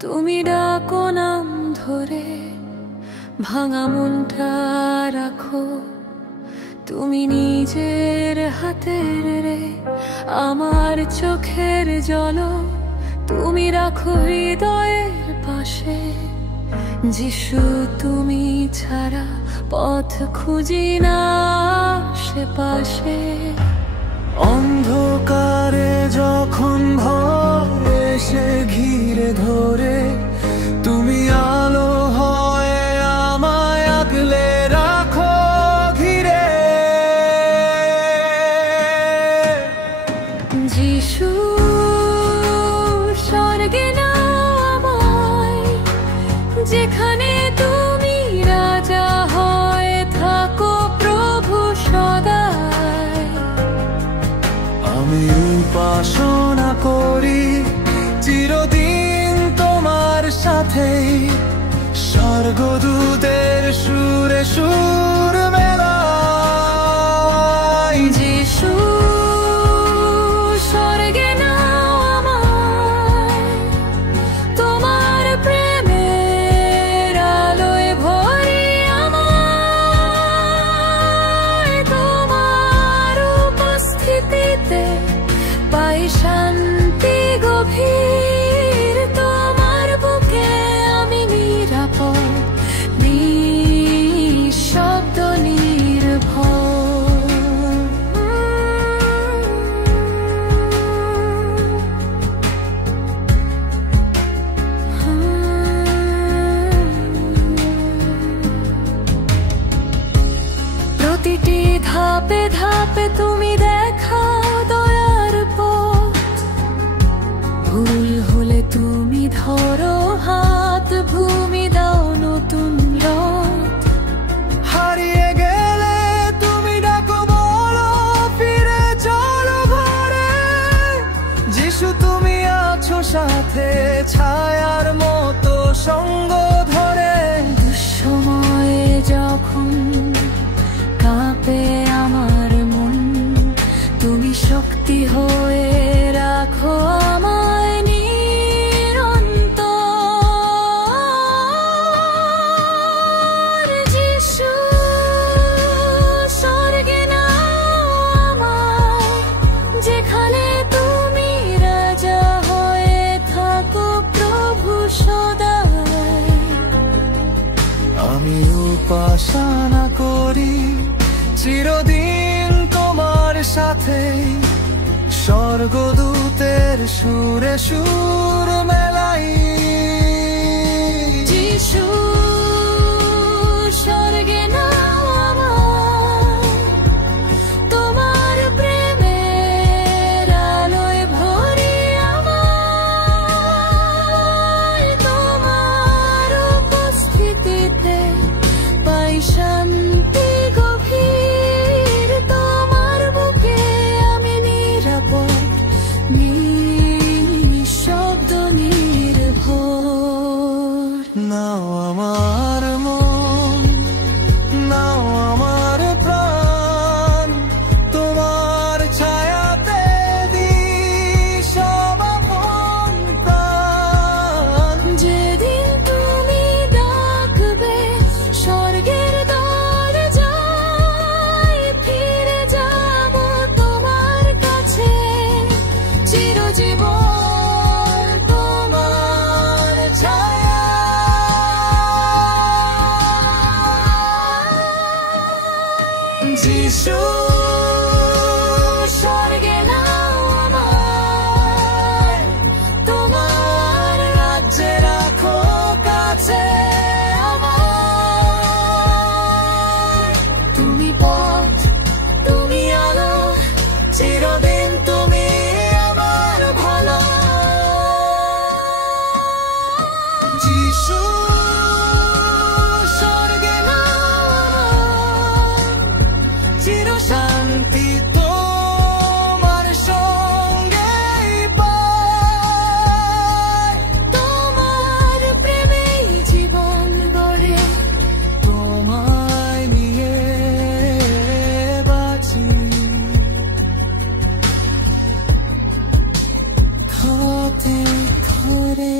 তুমি ডাকো নাম ধরে, ভাঙা মনটা রাখো তুমি নিজের হাতের রে। আমার চোখের জল তুমি রাখো হৃদয়ের পাশে। যিশু তুমি ছাড়া পথ খুঁজি না আশেপাশে। অন্ধকারে যখন ভয় এসে ঘিরে ধরে, তুমি আলো হয়ে আমায় আগলে রাখো ঘিরে। যিশু স্বর্গে নাও আমায়, যেখানে তুমি রাজা হয়ে থাকো প্রভু সদাই। আমি উপাসনা করি চিরদিন তোমার সাথেই, স্বর্গদূতের সুরে সুর মেলাই। যিশু স্বর্গে নাও আমায়, তোমার প্রেমের আলোয় ভরি আমায়। তোমার উপস্থিতিতে পাই শান্তি গভীর। তোমার বুকে আমি নিরাপদ, নিঃশব্দ নির্ভর। প্রতিটি ধাপে ধাপে তুমি দেখাও দয়ার পথ। ভুল হলে তুমি ধরো হাত, ভূমি দাও নতুন রথ। হারিয়ে গেলে তুমি ডাকো বলো ফিরে চলো ঘরে। যিশু তুমি আছো সাথে, ছায়ার মতো সঙ্গ ধরে। দুঃসময়ে যখন কাঁপে আমার মন, তুমি শক্তি হয়ে রাখো আমায় নিরন্তর। যিশু স্বর্গে নাও আমায়, যেখানে তুমি রাজা হয়ে থাকো প্রভু সদাই। আমি উপাসনা করি চিরদিন তোমার সাথে, স্বর্গদূতের সুরে সুর মেলাই। যিশু স্বর্গে নাও আমায়, তোমার প্রেমের আলোয় ভরি আমায়। তোমার উপস্থিতিতে পাই শান্তি গভীর। তোমার বুকে আমি নিরাপদ, নিঃশব্দ নির্ভর। নাও আমার মন, নাও আমার প্রাণ, তোমার ছায়াতে দিই সব আপন প্রাণ। যেদিন তুমি ডাকবে স্বর্গের দরজায়, ফিরে যাব তোমার কাছে চিরজীবন তোমার ছায়া। যিশু স্বর্গে নাও আমায়, তোমার রাজ্যে রাখো কাছে আমায়। তুমি পথ, তুমি আলো, চিরদিন তুমি আমার ভালো। যিশু স্বর্গে নাও আমায়, চিরশান্তি তোমার সঙ্গেই পাই। তোমার প্রেমেই জীবন গড়ে। তোমায় নিয়ে বাঁচি। ধরে ধরে